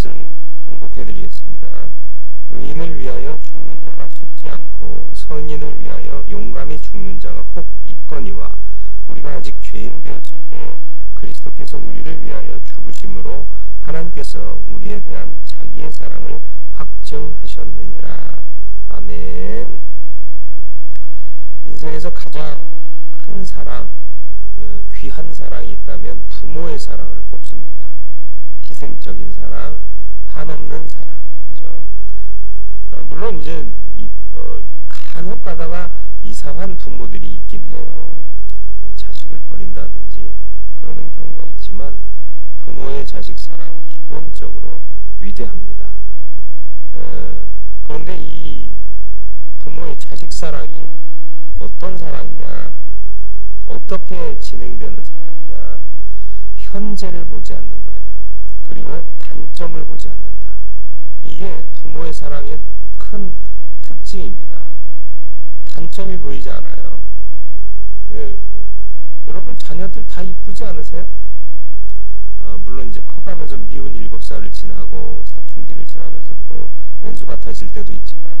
말씀 공독해드리겠습니다. 의인을 위하여 죽는 자가 쉽지 않고 선인을 위하여 용감히 죽는 자가 혹 있거니와 우리가 아직 죄인 되었을 때 그리스도께서 우리를 위하여 죽으심으로 하나님께서 우리에 대한 자기의 사랑을 확증하셨느니라. 아멘. 인생에서 가장 큰 사랑, 귀한 사랑이 있다면 부모의 사랑을 꼽습니다. 희생적인 사랑, 한없는 사랑. 그죠? 물론 이제 간혹 가다가 이상한 부모들이 있긴 해요. 자식을 버린다든지 그러는 경우가 있지만 부모의 자식 사랑은 기본적으로 위대합니다. 그런데 이 부모의 자식 사랑이 어떤 사랑이냐, 어떻게 진행되는 사랑이냐, 현재를 보지 않는 거예요. 그리고 단점을 보지 않는다. 이게 부모의 사랑의 큰 특징입니다. 단점이 보이지 않아요. 여러분 자녀들 다 이쁘지 않으세요? 물론 이제 커가면서 미운 7살을 지나고 사춘기를 지나면서 또 왼수 같아질 때도 있지만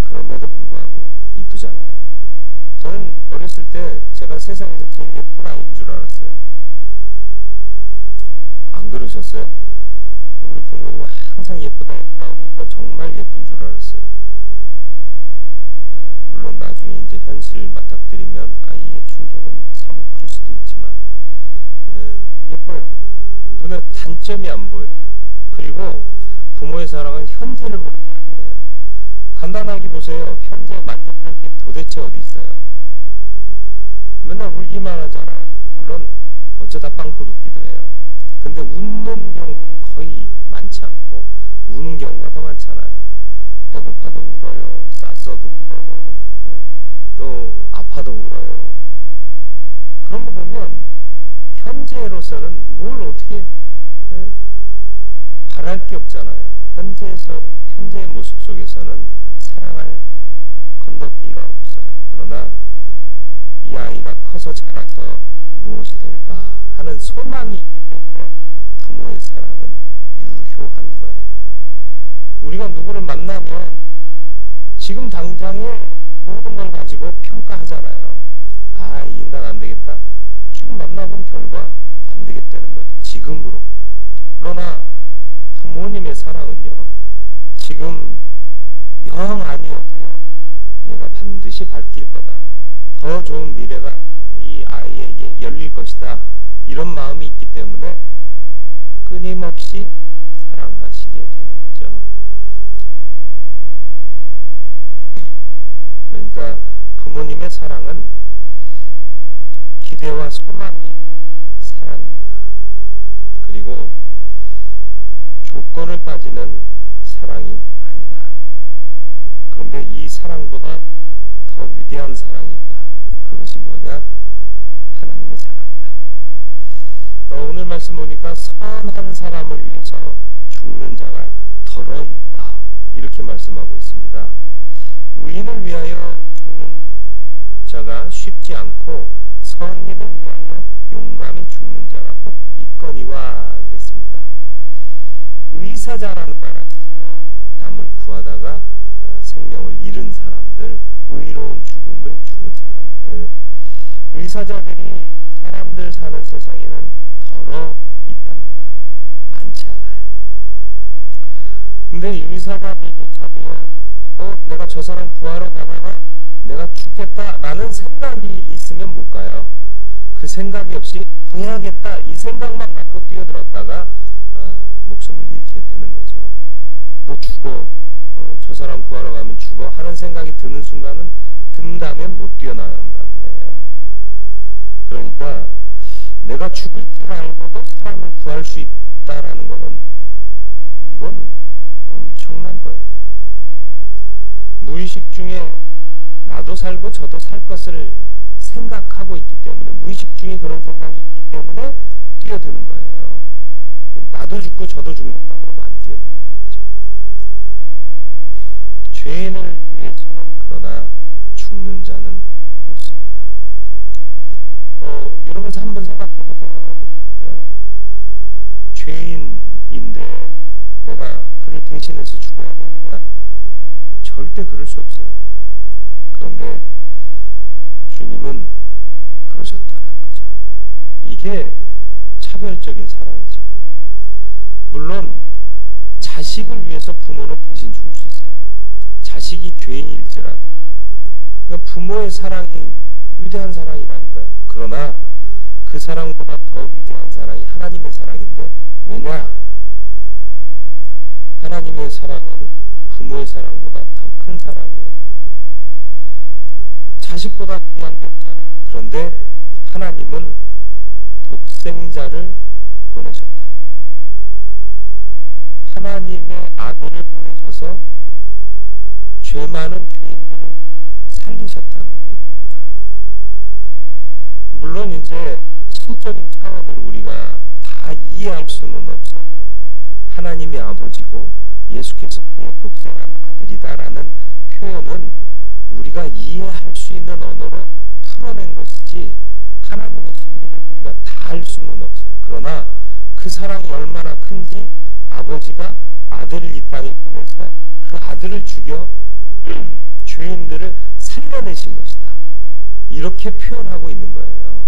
그럼에도 불구하고 이쁘잖아요. 저는 어렸을 때 제가 세상에서 제일 예쁜 아이인 줄 알았어요. 안 그러셨어요? 우리 부모님은 항상 예쁘다 하니까 정말 예쁜 줄 알았어요. 물론 나중에 이제 현실을 맞닥뜨리면 아이의 충격은 사뭇 클 수도 있지만 예뻐요. 눈에 단점이 안 보여요. 그리고 부모의 사랑은 현재를 보는 게 아니에요. 간단하게 보세요. 현재 만족할 게 도대체 어디 있어요? 맨날 울기만 하잖아. 물론 어쩌다 빵꾸 웃기도 해요. 근데 웃는 경우는 거의 많지 않고 우는 경우가 더 많잖아요. 배고파도 울어요. 쌌어도 울어요. 또 아파도 울어요. 그런 거 보면 현재로서는 뭘 어떻게 바랄 게 없잖아요. 현재의 모습 속에서는 사랑할 건덕기가 없어요. 그러나 이 아이가 커서 자라서 무엇이 될까 하는 소망이 있기 때문에 부모의 사랑은 유효한 거예요. 우리가 누구를 만나면 지금 당장에 모든 걸 가지고 평가하잖아요. 아, 이 인간 안 되겠다. 지금 만나본 결과 안 되겠다는 거예요. 지금으로. 그러나 부모님의 사랑은요, 지금 영 아니어도요, 얘가 반드시 밝힐 거다. 더 좋은 미래가 이 아이에게 열릴 것이다. 이런 마음이 있기 때문에 끊임없이 사랑하시게 되는 거죠. 그러니까 부모님의 사랑은 기대와 소망이 있는 사랑입니다. 그리고 조건을 따지는 사랑이 아니다. 그런데 이 사랑보다 더 위대한 사랑이 있다. 그것이 뭐냐? 하나님의 사랑이다. 오늘 말씀 보니까 선한 사람을 위해서 죽는 자가 덜어 있다. 이렇게 말씀하고 있습니다. 의인을 위하여 죽는 자가 쉽지 않고 선인을 위하여 용감히 죽는 자가 혹 있거니와 그랬습니다. 의사자라는 말 아시죠? 남을 구하다가 생명을 잃은 사람들, 의로운 죽음을 죽은 사람들. 의사자들이 사람들 사는 세상에는 덜어 있답니다. 많지 않아요. 근데 의사자들조차도요, 내가 저 사람 구하러 가다가 내가 죽겠다라는 생각이 있으면 못 가요. 그 생각이 없이 구해야겠다 이 생각만 갖고 뛰어들었다가 목숨을 잃게 되는 거죠. 너 죽어, 저 사람 구하러 가면 죽어 하는 생각이 드는 순간은 든다면 못 뛰어나간다는 거예요. 그러니까 내가 죽을 줄 알고도 사람을 구할 수 있다라는 거는 이건 엄청난 거예요. 무의식 중에 나도 살고 저도 살 것을 생각하고 있기 때문에, 무의식 중에 그런 생각이 있기 때문에 뛰어드는 거예요. 나도 죽고 저도 죽는다 그러면 안 뛰어든다는 거죠. 죄인을 위해서는 그러나 죽는 자는 없습니다. 여러분 한번 생각해 보세요. 죄인인데 내가 그를 대신해서 죽어야 되느냐? 절대 그럴 수 없어요. 그런데 주님은 그러셨다는 거죠. 이게 차별적인 사랑이죠. 물론 자식을 위해서 부모는 대신 죽을 수 있어요. 자식이 죄인일지라도. 그러니까 부모의 사랑이 위대한 사랑이라니까요. 그러나 그 사랑보다 더 위대한 사랑이 하나님의 사랑인데, 왜냐? 하나님의 사랑은 부모의 사랑보다 더 큰 사랑이에요. 자식보다 귀한 게 없잖아요. 그런데 하나님은 독생자를 보내셨다. 하나님의 아들을 보내셔서 죄 많은 죄인들을 살리셨다는 얘기입니다. 물론 이제 신적인 차원을 우리가 다 이해할 수는 없어요. 하나님의 아버지고 예수께서 그의 독생한 아들이다라는 표현은 우리가 이해할 수 있는 언어로 풀어낸 것이지 하나님의 진리를 우리가 다 알 수는 없어요. 그러나 그 사랑이 얼마나 큰지 아버지가 아들을 이 땅에 보내서 그 아들을 죽여 죄인들을 살려내신 것이다. 이렇게 표현하고 있는 거예요.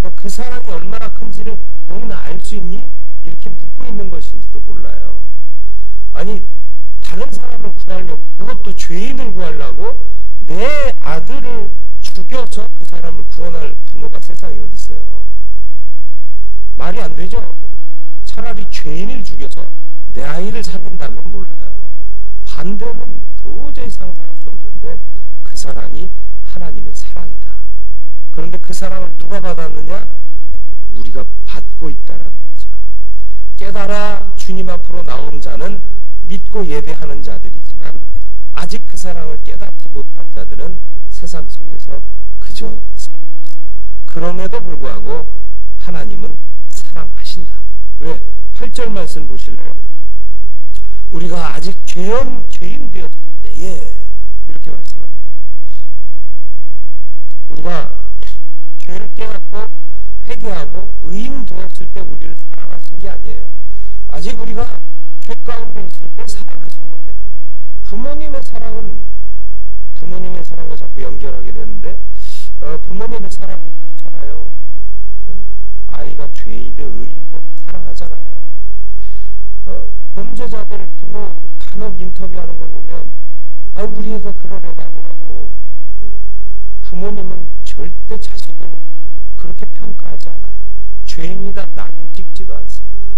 그러니까 그 사랑이 얼마나 큰지를 너는 알 수 있니? 이렇게 묻고 있는 것인지도 몰라요. 아니, 다른 사람을 구하려고, 그것도 죄인을 구하려고 내 아들을 죽여서 그 사람을 구원할 부모가 세상에 어디 있어요? 말이 안 되죠? 차라리 죄인을 죽여서 내 아이를 살린다면 몰라요. 반대는 도저히 상상할 수 없는데 그 사랑이 하나님의 사랑이다. 그런데 그 사랑을 누가 받았느냐? 우리가 받고 있다라는 거죠. 깨달아 주님 앞으로 나온 자는 믿고 예배하는 자들이지만 아직 그 사랑을 깨닫지 못한 자들은 세상 속에서 그저 살고 있어요. 그럼에도 불구하고 하나님은 사랑하신다. 왜? 8절 말씀 보실래요? 우리가 아직 죄인 되었을 때에 이렇게 말씀합니다. 우리가 죄를 깨닫고 회개하고 의인 되었을 때 우리를 사랑하신 게 아니에요. 아직 우리가 죄 가운데 있을 때 사랑하신 거예요. 부모님의 사랑과 자꾸 연결하게 되는데 부모님의 사랑이 그렇잖아요. 아이가 죄인들 의인들 사랑하잖아요. 범죄자들 부모 간혹 인터뷰하는 거 보면 우리 애가 그런 애가 아니라고. 부모님은 절대 자식을 그렇게 평가하지 않아요. 죄인이다 나는 찍지도 않습니다.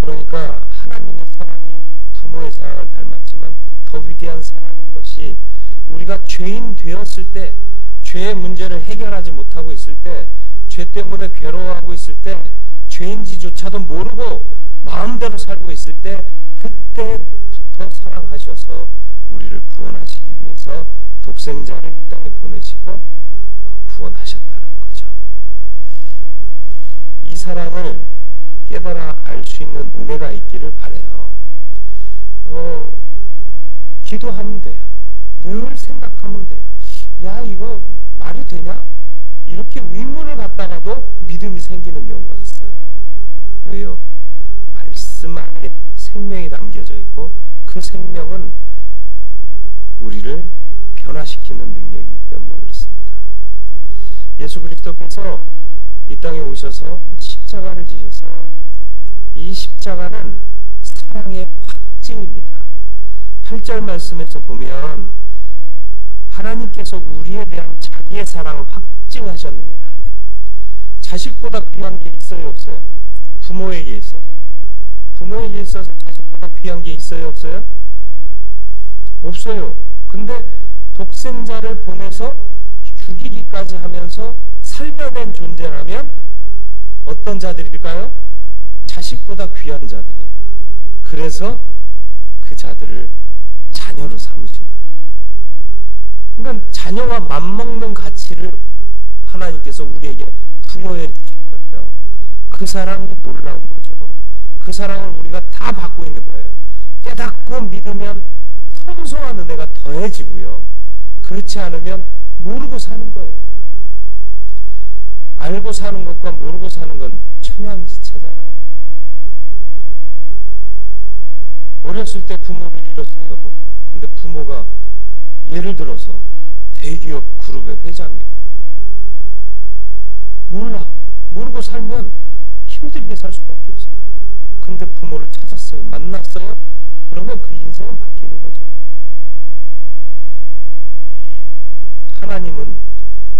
그러니까 하나님의 사랑이 부모의 사랑을 닮았지만 더 위대한 사랑인 것이 우리가 죄인 되었을 때, 죄의 문제를 해결하지 못하고 있을 때, 죄 때문에 괴로워하고 있을 때, 죄인지조차도 모르고 마음대로 살고 있을 때, 그때부터 사랑하셔서 우리를 구원하시기 위해서 독생자를 이 땅에 보내시고 구원하셨다는 거죠. 이 사랑을 깨달아 알 수 있는 은혜가 있기를 바라요. 기도하면 돼요. 늘 생각하면 돼요. 야, 이거 말이 되냐? 이렇게 의문을 갖다가도 믿음이 생기는 경우가 있어요. 왜요? 말씀 안에 생명이 담겨져 있고 그 생명은 우리를 변화시키는 능력이기 때문에 그렇습니다. 예수 그리스도께서 이 땅에 오셔서 십자가를 지셔서 이 십자가는 사랑의 확증입니다. 8절 말씀에서 보면 하나님께서 우리에 대한 자기의 사랑을 확증하셨느니라. 자식보다 귀한 게 있어요, 없어요? 부모에게 있어서. 부모에게 있어서 자식보다 귀한 게 있어요, 없어요? 없어요. 근데 독생자를 보내서 죽이기까지 하면서 살려낸 존재라면 어떤 자들일까요? 자식보다 귀한 자들이에요. 그래서 그 자들을 자녀로 삼으신 거예요. 그러니까 자녀와 맞먹는 가치를 하나님께서 우리에게 부여해 주신 거예요. 그 사랑이 놀라운 거죠. 그 사랑을 우리가 다 받고 있는 거예요. 깨닫고 믿으면 풍성한 은혜가 더해지고요. 그렇지 않으면 모르고 사는 거예요. 알고 사는 것과 모르고 사는 건 천양지차잖아요. 어렸을 때 부모를 잃었어요. 근데 부모가 예를 들어서 대기업 그룹의 회장이에요. 모르고 살면 힘들게 살 수밖에 없어요. 근데 부모를 찾았어요. 만났어요. 그러면 그 인생은 바뀌는 거죠. 하나님은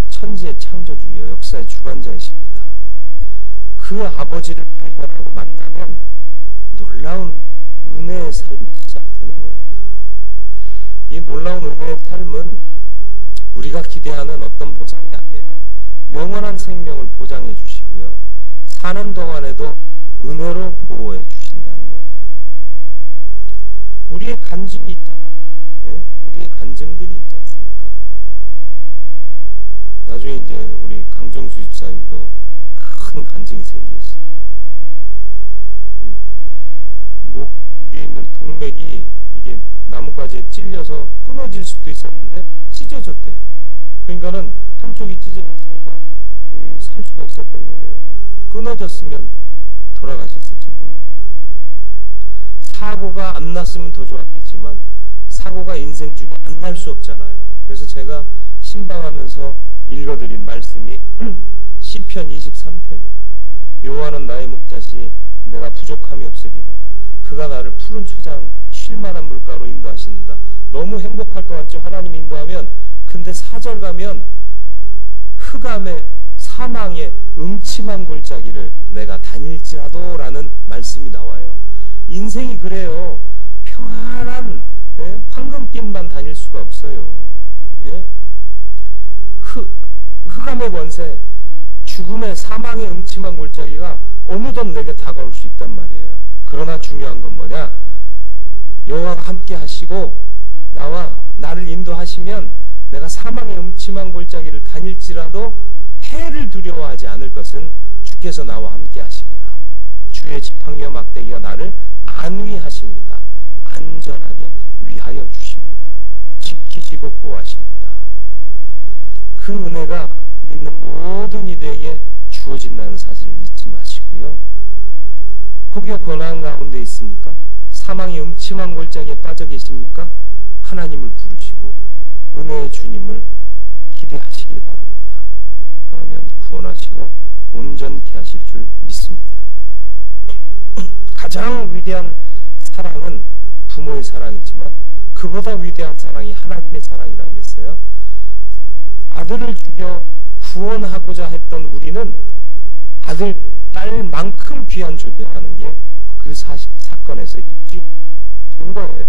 천지의 창조주여 역사의 주관자이십니다. 그 아버지를 발견하고 만나면 놀라운 은혜의 삶이 시작되는 거예요. 이 놀라운 은혜의 삶은 우리가 기대하는 어떤 보상이 아니에요. 영원한 생명을 보장해 주시고요. 사는 동안에도 은혜로 보호해 주신다는 거예요. 우리의 간증이 있잖아요. 예? 우리의 간증들이 있지 않습니까? 나중에 이제 우리 강정수 집사님도 큰 간증이 생기셨어요. 목에 있는 동맥이 이게 나뭇가지에 찔려서 끊어질 수도 있었는데 찢어졌대요. 그러니까는 한쪽이 찢어졌으니까 살 수가 있었던 거예요. 끊어졌으면 돌아가셨을지 몰라요. 사고가 안 났으면 더 좋았겠지만 사고가 인생 중에 안 날 수 없잖아요. 그래서 제가 신방하면서 읽어드린 말씀이 시편 23편이에요. 여호와는 나의 목자시 내가 부족함이 없으리로다. 그가 나를 푸른 초장 쉴만한 물가로 인도하신다. 너무 행복할 것 같죠? 하나님 인도하면. 근데 4절 가면 흑암의 사망의 음침한 골짜기를 내가 다닐지라도 라는 말씀이 나와요. 인생이 그래요. 평안한 황금길만 다닐 수가 없어요. 예? 흑암의 권세, 죽음의 사망의 음침한 골짜기가 어느덧 내게 다가올 수 있단 말이에요. 그러나 중요한 건 뭐냐? 여호와가 함께 하시고 나를 인도하시면 내가 사망의 음침한 골짜기를 다닐지라도 해를 두려워하지 않을 것은 주께서 나와 함께 하십니다. 주의 지팡이와 막대기가 나를 안위하십니다. 안전하게 위하여 주십니다. 지키시고 보호하십니다. 그 은혜가 믿는 모든 이들에게 주어진다는 사실을 잊지 마시고요. 혹여 고난 가운데 있습니까? 사망의 음침한 골짜기에 빠져 계십니까? 하나님을 부르시고 은혜의 주님을 기대하시길 바랍니다. 그러면 구원하시고 온전케 하실 줄 믿습니다. 가장 위대한 사랑은 부모의 사랑이지만 그보다 위대한 사랑이 하나님의 사랑이라고 그랬어요. 아들을 죽여 구원하고자 했던 우리는 아들, 딸만큼 귀한 존재라는 게 그 사건에서 입증된 거예요.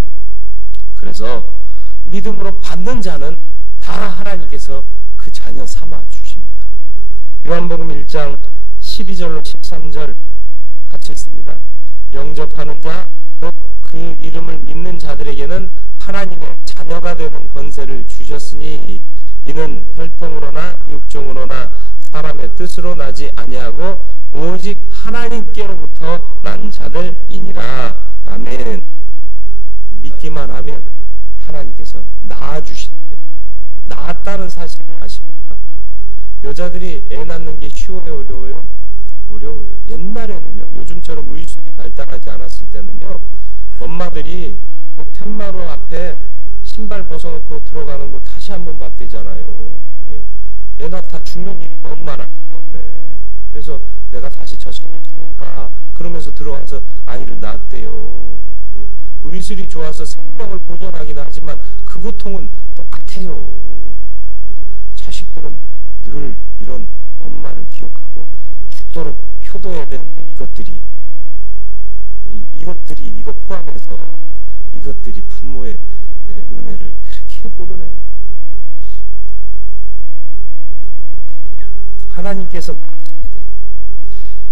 그래서 믿음으로 받는 자는 다 하나님께서 그 자녀 삼아 주십니다. 요한복음 1장 12절로 13절 같이 읽습니다. 영접하는 자, 그 이름을 믿는 자들에게는 하나님의 자녀가 되는 권세를 주셨으니 이는 혈통으로나 육종으로나 사람의 뜻으로 나지 아니하고 오직 하나님께로부터 난 자들이니라. 아멘. 믿기만 하면 하나님께서 낳아주신대. 낳았다는 사실을 아십니까? 여자들이 애 낳는 게 쉬워요, 어려워요? 어려워요. 옛날에는요, 요즘처럼 의술이 발달하지 않았을 때는요, 엄마들이 그 팻마루 앞에 신발 벗어놓고 들어가는 거 다시 한번 봤대잖아요. 예. 애 낳다 죽는 일이 너무 많았기 때문에. 그래서 내가 다시 저신을 주니까 그러면서 들어와서 아이를 낳았대요. 예. 의술이 좋아서 생명을 보존하긴 하지만 그 고통은 똑같아요. 예. 자식들은 늘 이런 엄마를 기억하고 죽도록 효도해야 되는데 이거 포함해서 이것들이 부모의 은혜를 그렇게 모르네. 하나님께서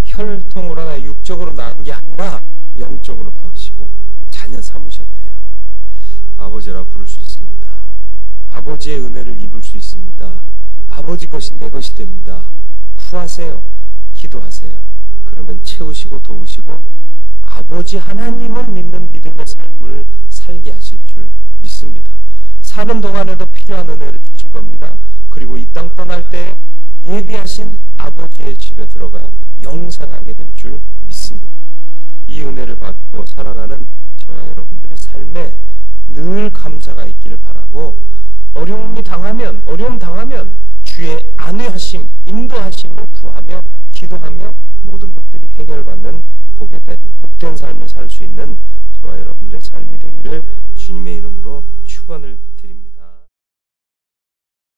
혈통으로나 육적으로 낳은 게 아니라 영적으로 낳으시고 자녀 삼으셨대요. 아버지라 부를 수 있습니다. 아버지의 은혜를 입을 수 있습니다. 아버지 것이 내 것이 됩니다. 구하세요. 기도하세요. 그러면 채우시고 도우시고 아버지 하나님을 믿는 믿음의 삶을 살게 하실 줄 믿습니다. 사는 동안에도 필요한 은혜를 주실 겁니다. 그리고 이 땅 떠날 때 예비하신 아버지의 집에 들어가 영생하게 될 줄 믿습니다. 이 은혜를 받고 살아가는 저와 여러분 고난하면, 어려움 당하면 주의 안위하심, 인도하심을 구하며 기도하며 모든 것들이 해결받는 복된 삶을 살 수 있는